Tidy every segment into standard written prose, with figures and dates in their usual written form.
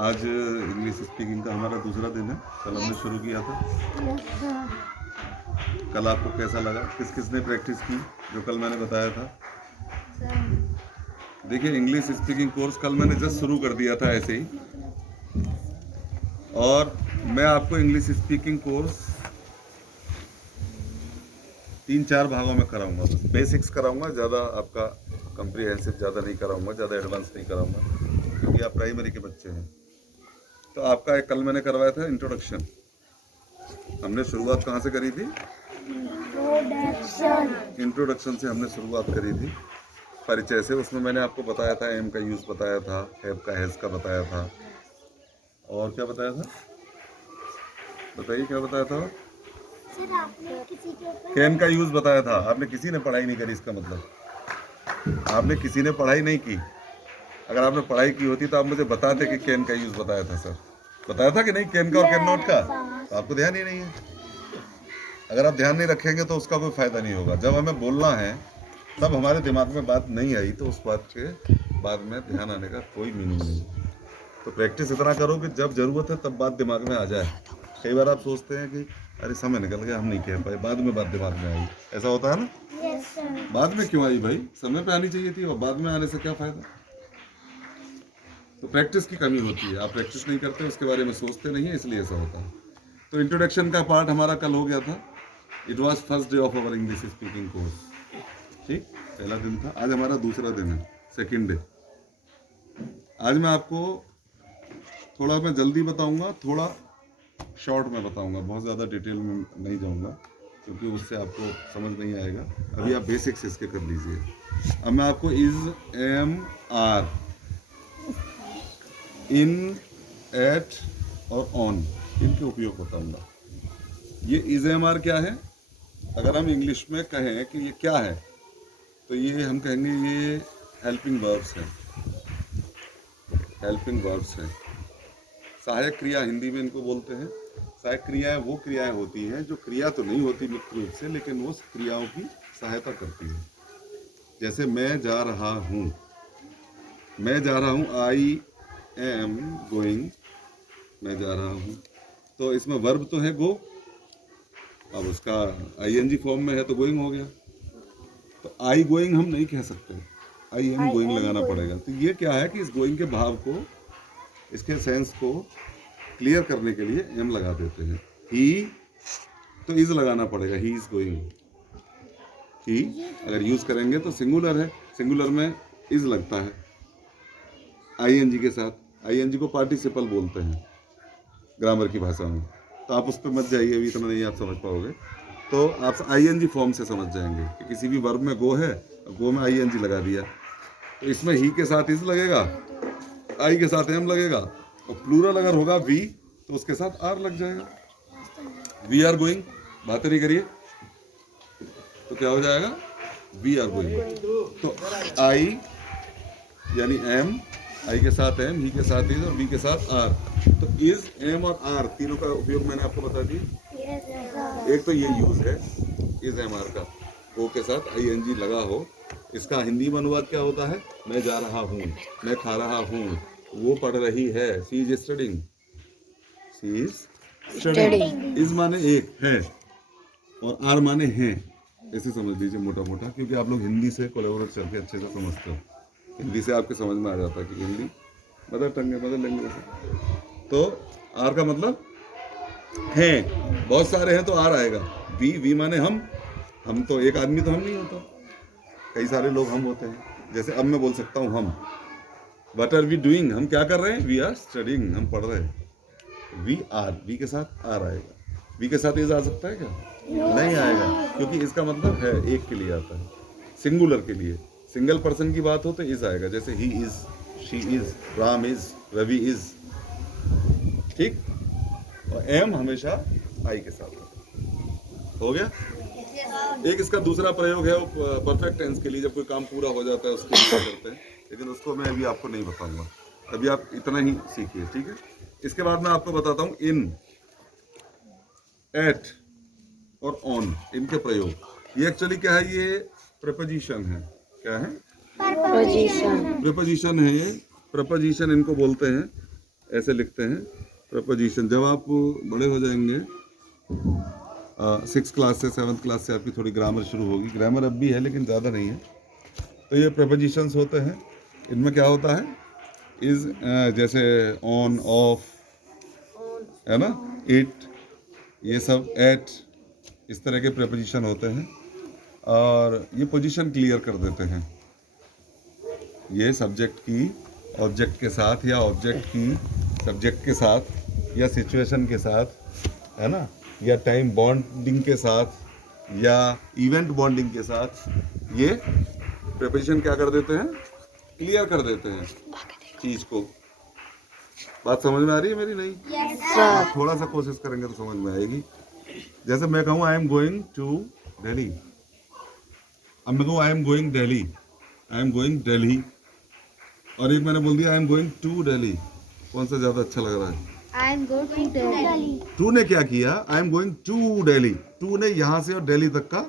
आज English speaking का हमारा दूसरा दिन है। कल हमने शुरू किया था। कल आपको कैसा लगा? किस किस ने प्रैक्टिस की जो कल मैंने बताया था? देखिए, इंग्लिश स्पीकिंग कोर्स कल मैंने जस्ट शुरू कर दिया था ऐसे ही। और मैं आपको इंग्लिश स्पीकिंग कोर्स 3-4 भागों में कराऊंगा। बस बेसिक्स कराऊंगा, ज़्यादा आपका कॉम्प्रिहेंसिव ज़्यादा नहीं कराऊंगा, ज़्यादा एडवांस नहीं कराऊंगा, क्योंकि आप प्राइमरी के बच्चे हैं। तो आपका एक कल मैंने करवाया था इंट्रोडक्शन। हमने शुरुआत कहाँ से करी थी? इंट्रोडक्शन से हमने शुरुआत करी थी, परिचय से। उसमें मैंने आपको बताया था, एम का यूज़ बताया था, हैव का, हैज़ का बताया था, और क्या बताया था? बताइए क्या बताया था? कैन का यूज़ बताया था। आपने किसी ने पढ़ाई नहीं करी, इसका मतलब आपने किसी ने पढ़ाई नहीं की। अगर आपने पढ़ाई की होती तो आप मुझे बताते कि कैन का यूज़ बताया था। सर बताया था कि नहीं कैन का और कैन नॉट का? तो आपको ध्यान ही नहीं है। अगर आप ध्यान नहीं रखेंगे तो उसका कोई फ़ायदा नहीं होगा। जब हमें बोलना है तब हमारे दिमाग में बात नहीं आई तो उस बात के बाद में ध्यान आने का कोई मीनिंग नहीं। तो प्रैक्टिस इतना करो कि जब ज़रूरत है तब बात दिमाग में आ जाए। कई बार आप सोचते हैं कि अरे समय निकल गया, हम नहीं कह पाए, बाद में बात दिमाग में आई। ऐसा होता है ना? बाद में क्यों आई भाई? समय पे आनी चाहिए थी, और बाद में आने से क्या फ़ायदा? तो प्रैक्टिस की कमी होती है। आप प्रैक्टिस नहीं करते, उसके बारे में सोचते नहीं है, इसलिए ऐसा होता है। तो इंट्रोडक्शन का पार्ट हमारा कल हो गया था। It was first day of our English speaking course. ठीक, पहला दिन था। आज हमारा दूसरा दिन है, सेकेंड डे। आज मैं आपको थोड़ा मैं जल्दी बताऊंगा, थोड़ा शॉर्ट में बताऊंगा, बहुत ज़्यादा डिटेल में नहीं जाऊंगा, क्योंकि उससे आपको समझ नहीं आएगा। अभी आप बेसिक्स इसके कर लीजिए। अब मैं आपको is, am, are, in, at और ऑन, इनके उपयोग बताऊंगा। ये इज़, एम, आर क्या है? अगर हम इंग्लिश में कहें कि ये क्या है, तो ये हम कहेंगे ये हेल्पिंग वर्ब्स हैं। हेल्पिंग वर्ब्स हैं। सहायक क्रिया हिंदी में इनको बोलते हैं। सहायक क्रियाएं वो क्रियाएं होती हैं जो क्रिया तो नहीं होती मुख्य रूप से, लेकिन वो क्रियाओं की सहायता करती है। जैसे मैं जा रहा हूँ, मैं जा रहा हूँ, आई एम गोइंग, मैं जा रहा हूँ। तो इसमें वर्ब तो है गो, अब उसका आईएनजी फॉर्म में है तो गोइंग हो गया। तो आई गोइंग हम नहीं कह सकते, आई एम गोइंग लगाना पड़ेगा। तो ये क्या है कि इस गोइंग के भाव को, इसके सेंस को क्लियर करने के लिए एम लगा देते हैं। ही, तो इज लगाना पड़ेगा, ही इज गोइंग। ही अगर यूज करेंगे तो सिंगुलर है, सिंगुलर में इज लगता है आईएनजी के साथ। आईएनजी को पार्टिसिपल बोलते हैं ग्रामर की भाषा में। तो आप उस पर मत जाइए, अभी इतना नहीं आप समझ पाओगे। तो आप आईएनजी फॉर्म से समझ जाएंगे कि किसी भी वर्ब में गो है, गो में आईएनजी लगा दिया, तो इसमें ही के साथ इज लगेगा, आई के साथ एम लगेगा, और प्लूरल अगर होगा वी तो उसके साथ आर लग जाएगा। वी आर गोइंग, बातें नहीं करिए, तो क्या हो जाएगा? We are going. तो आई यानी एम, आई के साथ एम, ही के साथ इज और वी के साथ आर। तो इज, एम और आर तीनों का उपयोग मैंने आपको बता दिया। एक तो ये यूज है इज, एम, आर का, ओ के साथ आई एन जी लगा हो। इसका हिंदी में अनुवाद क्या होता है? मैं जा रहा हूँ, मैं खा रहा हूँ, वो पढ़ रही है, she is studying, she is studying. Is माने एक है और आर माने हैं, ऐसे समझ लीजिए मोटा मोटा, क्योंकि आप लोग हिंदी से कोलैबोरेट करके अच्छे से समझते हो। हिंदी से आपके समझ में आ जाता है कि हिंदी मदर टंग है, मदर लैंग्वेज है। तो आर का मतलब हैं, बहुत सारे हैं तो आर आएगा। वी, वी माने हम तो एक आदमी तो हम नहीं होता, कई सारे लोग हम होते हैं। जैसे अब मैं बोल सकता हूँ हम, व्हाट आर वी डूइंग, हम क्या कर रहे हैं? वी आर स्टडिंग, हम पढ़ रहे हैं। वी आर, वी के साथ आर आएगा। वी के साथ इज आ सकता है क्या? नहीं आएगा, क्योंकि इसका मतलब है एक के लिए आता है, सिंगुलर के लिए। सिंगल पर्सन की बात हो तो इज आएगा, जैसे ही is, she is, Ram is, Ravi is, ठीक। और एम हमेशा आई के साथ हो गया। एक इसका दूसरा प्रयोग है वो परफेक्ट टेंस के लिए, जब कोई काम पूरा हो जाता है उसके लिए करते हैं, लेकिन उसको मैं अभी आपको नहीं बताऊंगा। अभी आप इतना ही सीखिए, ठीक है। इसके बाद मैं आपको बताता हूँ इन, एट और ऑन, इनके प्रयोग। ये एक्चुअली क्या है? ये प्रपोजिशन है। क्या है? प्रीपोजिशन है ये, प्रपोजिशन इनको बोलते हैं, ऐसे लिखते हैं प्रपोजिशन। जब आप बड़े हो जाएंगे 6 क्लास से 7th क्लास से आपकी थोड़ी ग्रामर शुरू होगी, ग्रामर अब भी है लेकिन ज़्यादा नहीं है। तो ये प्रपोजिशंस होते हैं, इनमें क्या होता है इज, जैसे ऑन, ऑफ, है ना, इट, ये सब, एट, इस तरह के प्रपोजिशन होते हैं और ये पोजीशन क्लियर कर देते हैं। ये सब्जेक्ट की ऑब्जेक्ट के साथ या ऑब्जेक्ट की सब्जेक्ट के साथ या सिचुएशन के साथ, है ना, या टाइम बॉन्डिंग के साथ या इवेंट बॉन्डिंग के साथ ये प्रिपोजिशन क्या कर देते हैं, क्लियर कर देते हैं चीज को। बात समझ में आ रही है मेरी? नहीं? yes, थोड़ा सा कोशिश करेंगे तो समझ में आएगी। जैसे मैं कहूँ I am going to Delhi, अब मैं कहूँ I am going Delhi, I am going Delhi, और एक मैंने बोल दिया I am going to Delhi, कौन सा ज्यादा अच्छा लग रहा है? I am going to Delhi. To ने क्या किया, I am going to Delhi, to ने यहाँ से और दिल्ली तक का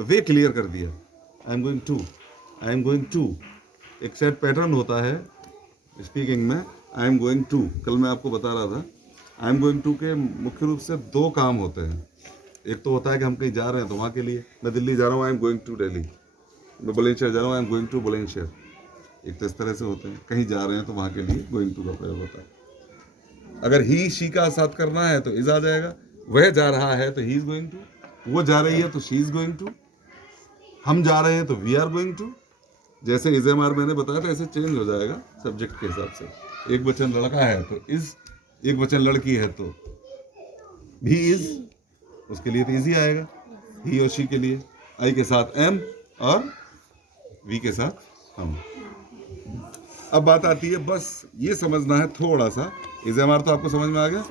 वे क्लियर कर दिया। I am going to, I am going to, एक सेट पैटर्न होता है स्पीकिंग में। आई एम गोइंग टू, कल मैं आपको बता रहा था, आई एम गोइंग टू के मुख्य रूप से 2 काम होते हैं। एक तो होता है कि हम कहीं जा रहे हैं तो वहाँ के लिए, मैं दिल्ली जा रहा हूँ I am going to Delhi, मैं बुलंदशहर जा रहा हूँ I am going to Bulandshahr, एक तो इस तरह से होते हैं। कहीं जा रहे हैं तो वहाँ के लिए गोइंग टू का प्रयोग होता है। अगर ही शी का साथ करना है तो इज आ जाएगा, वह जा रहा है तो ही इज गोइंग टू, वो जा रही है तो शी इज गोइंग टू, हम जा रहे हैं तो वी आर गोइंग टू। जैसे इज एम आर मैंने बताया था, ऐसे चेंज हो जाएगा सब्जेक्ट के हिसाब से। एक वचन लड़का है तो इज, एक वचन लड़की है तो भी इज, उसके लिए तो इजी आएगा। ही और शी के लिए आई के साथ एम और वी के साथ हम। अब बात आती है, बस ये समझना है थोड़ा सा, इज एम आर तो आपको समझ में आ गया।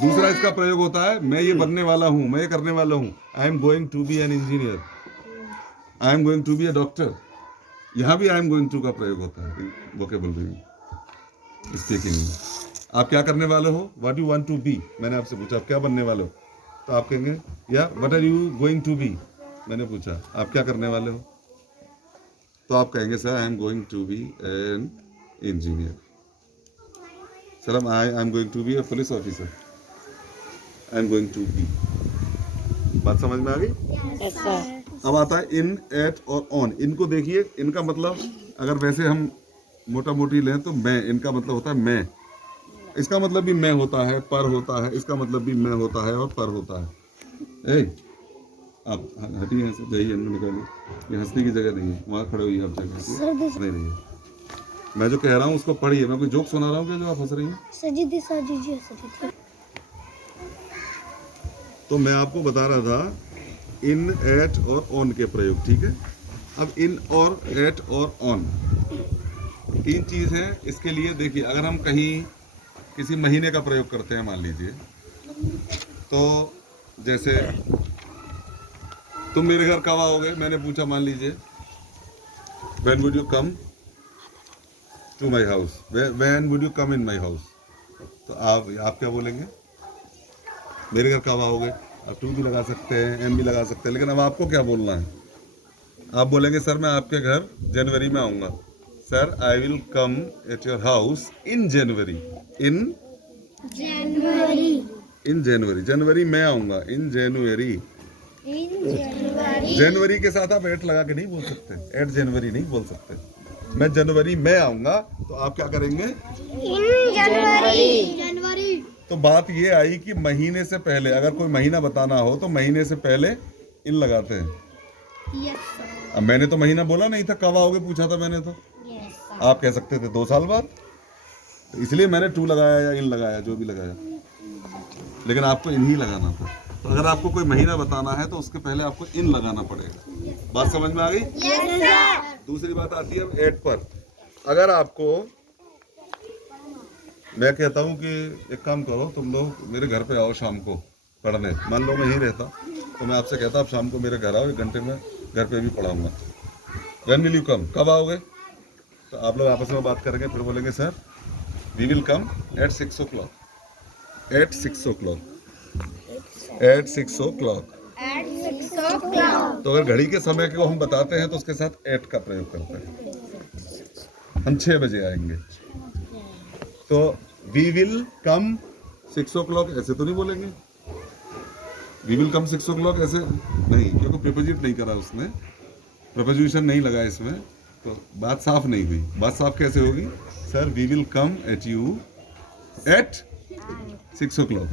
दूसरा इसका प्रयोग होता है, मैं ये बनने वाला हूँ, मैं ये करने वाला हूँ। I am going to be an engineer, I am going to be a doctor. यहाँ भी आई एम गोइंग टू का प्रयोग होता है वोकेबलरी में, स्पीकिंग में। आप क्या करने वाले हो, what you want to be, मैंने आपसे पूछा आप क्या बनने वाले हो, तो आप कहेंगे या what are you going to be, मैंने पूछा आप क्या करने वाले हो, तो आप कहेंगे sir I am going to be an engineer. Sir I am going to be a police officer, I am going to be. बात समझ में आ गई? yes, sir. अब आता है इन, एट और ऑन। इनको देखिए, इनका मतलब अगर वैसे हम मोटा मोटी लें तो मैं, इनका मतलब होता है मैं, इसका मतलब भी मैं होता है, पर होता है, इसका मतलब भी मैं होता है और पर होता है। ए, आप हटिए यहाँ से, जाइए अंदर निकालिए, ये हंसने की जगह नहीं है, वहाँ खड़े हुई आप जगह नहीं रही है। मैं जो कह रहा हूँ उसको पढ़िए, मैं कोई जोक सुना रहा हूँ क्या जो आप हंस रही हैं? तो मैं आपको बता रहा था इन, एट और ऑन के प्रयोग, ठीक है। अब इन और एट और ऑन 3 चीज़ है इसके लिए। देखिए, अगर हम कहीं किसी महीने का प्रयोग करते हैं मान लीजिए, तो जैसे तुम मेरे घर कब आओगे, मैंने पूछा मान लीजिए when would you come to my house, when would you come in my house, तो आप क्या बोलेंगे, मेरे घर कब आओगे। आप टू भी लगा सकते हैं, एम भी लगा सकते हैं, लेकिन अब आपको क्या बोलना है, आप बोलेंगे सर मैं आपके घर जनवरी में आऊँगा। Sir I will come at your house in January, in January, in January, जनवरी में आऊँगा, इन जनवरी, जनवरी के साथ आप एट लगा के नहीं बोल सकते, एट जनवरी नहीं बोल सकते। मैं जनवरी में आऊँगा तो आप क्या करेंगे, इन जनवरी। तो बात ये आई कि महीने से पहले, अगर कोई महीना बताना हो तो महीने से पहले इन लगाते हैं। अब मैंने तो महीना बोला नहीं था, कब आओगे पूछा था मैंने तो। आप कह सकते थे 2 साल बाद, तो इसलिए मैंने टू लगाया या इन लगाया, जो भी लगाया, लेकिन आपको इन ही लगाना था। तो अगर आपको कोई महीना बताना है तो उसके पहले आपको इन लगाना पड़ेगा। बात समझ में आ गई? दूसरी बात आती है अब एट पर। अगर आपको मैं कहता हूँ कि एक काम करो, तुम लोग मेरे घर पे आओ शाम को पढ़ने, मान लो मैं यहीं रहता, तो मैं आपसे कहता आप शाम को मेरे घर आओ, 1 घंटे में घर पे भी पढ़ाऊँगा। व्हेन विल यू कम, कब आओगे, तो आप लोग आपस में बात करेंगे, फिर बोलेंगे sir we will come at 6 o'clock, at 6 o'clock, at 6 o'clock। तो अगर घड़ी के समय को हम बताते हैं तो उसके साथ एट का प्रयोग करते हैं। हम 6 बजे आएंगे। तो वी विल कम 6 o'clock ऐसे तो नहीं बोलेंगे। वी विल कम 6 o'clock ऐसे नहीं, क्योंकि प्रीपोजिट नहीं करा उसने, प्रपोजिशन नहीं लगा इसमें, तो बात साफ नहीं हुई। बात साफ कैसे होगी? Sir we will come at you at 6 o'clock,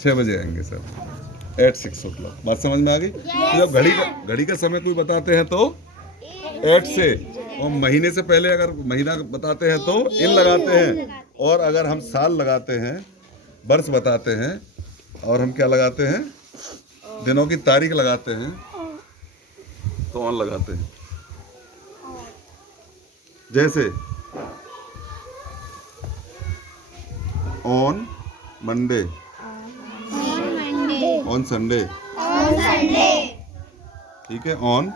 6 बजे आएंगे सर एट 6 o'clock। बात समझ में आ गई? तो जब घड़ी का समय कोई बताते हैं तो 8 से, और महीने से पहले अगर महीना बताते हैं तो इन लगाते हैं, और अगर हम साल लगाते हैं, वर्ष बताते हैं, और हम क्या लगाते हैं, दिनों की तारीख लगाते हैं, तो ऑन लगाते हैं। जैसे ऑन मंडे, ऑन संडे, ठीक है, ऑन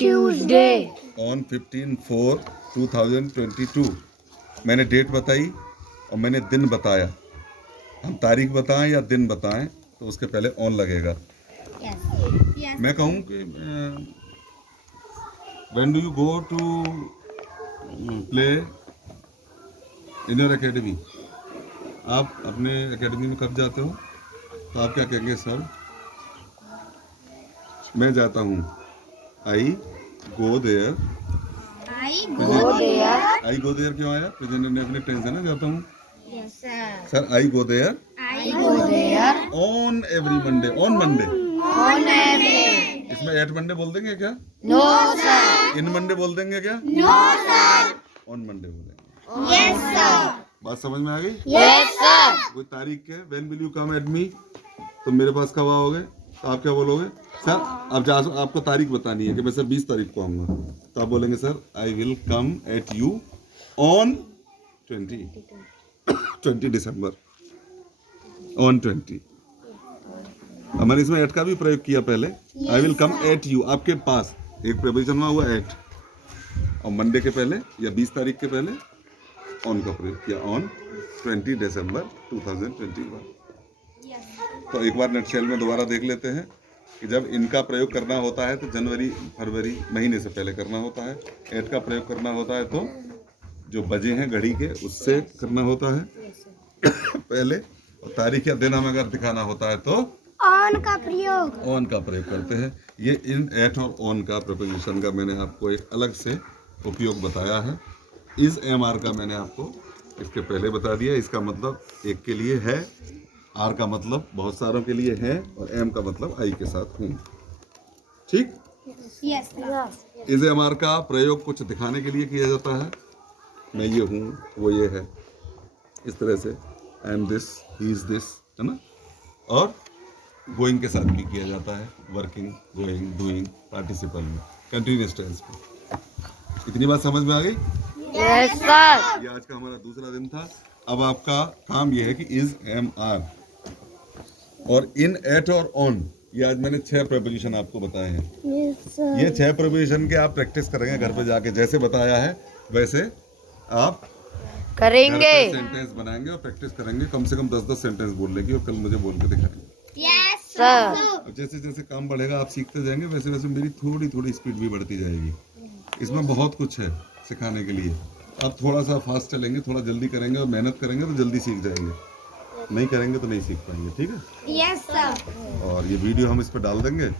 Tuesday. ऑन 15/4/2022 मैंने डेट बताई और मैंने दिन बताया। हम तारीख बताएं या दिन बताएं तो उसके पहले ऑन लगेगा। मैं कहूँ कि when do you go to play in your academy, आप अपने एकेडमी में कब जाते हो? तो आप क्या कहेंगे? सर मैं जाता हूँ, आई go there. I go there क्यों आया? प्रेजेंट इंडेफिनिट टेंस है ना, जाता हूँ। Sir I go there on every Monday, on Monday. इसमें एट मंडे बोल देंगे क्या? No, sir. इन मंडे बोल देंगे क्या? No, sir. ऑन मंडे बोलेंगे। Yes, sir. बात समझ में आ गई? Yes, sir. कोई तारीख के when will you come at me, तो मेरे पास कब आओगे? तो आप क्या बोलोगे? सर अब आपको तारीख बतानी है कि मैं सर 20 तारीख को आऊँगा, तो आप बोलेंगे sir I will come at you on 20 December, on 20। मैंने इसमें एट का भी प्रयोग किया पहले। I will come at you, आपके पास एक प्रपोजिशन हुआ एट, और मंडे के पहले या 20 तारीख के पहले ऑन का प्रयोग किया, ऑन 20 दिसंबर 2021। तो एक बार नटशेल में दोबारा देख लेते हैं कि जब इनका प्रयोग करना होता है तो जनवरी फरवरी महीने से पहले करना होता है। एट का प्रयोग करना होता है तो जो बजे हैं घड़ी के उससे करना होता है पहले, और तारीख या दिन हमें अगर दिखाना होता है तो On का प्रयोग करते हैं। ये इन, एट और ऑन का प्रपोजिशन का मैंने आपको एक अलग से उपयोग बताया है। इज एम आर का मैंने आपको इसके पहले बता दिया। इसका मतलब एक के लिए है, आर का मतलब बहुत सारों के लिए है, और एम का मतलब आई के साथ हूँ। ठीक? Yes, sir. Is am are का प्रयोग कुछ दिखाने के लिए किया जाता है। मैं ये हूँ, वो ये है, इस तरह से I am this, he is this, है ना। और गोइंग के साथ भी किया जाता है, वर्किंग, गोइंग, डूइंग, पार्टिसिपल में, कंटिन्यूअस टेंस में। इतनी बात समझ में आ गई? Yes, sir. ये आज का हमारा दूसरा दिन था। अब आपका काम ये है कि इज एम आर और इन, एट और ऑन, ये आज मैंने 6 प्रपोजिशन आपको बताए हैं। Yes, sir. ये 6 प्रपोजिशन के आप प्रैक्टिस करेंगे घर पे जाके, जैसे बताया है वैसे आप करेंगे। सेंटेंस बनाएंगे और प्रैक्टिस करेंगे। कम से कम 10-10 सेंटेंस बोल लेंगे और कल मुझे बोल के दिखाएंगे। Yes, sir. अब जैसे जैसे काम बढ़ेगा आप सीखते जाएंगे, वैसे वैसे मेरी थोड़ी थोड़ी स्पीड भी बढ़ती जाएगी। इसमें बहुत कुछ है सिखाने के लिए। आप थोड़ा सा फास्ट चलेंगे, थोड़ा जल्दी करेंगे और मेहनत करेंगे तो जल्दी सीख जाएंगे, नहीं करेंगे तो नहीं सीख पाएंगे। ठीक है? Yes, sir. और ये वीडियो हम इस पर डाल देंगे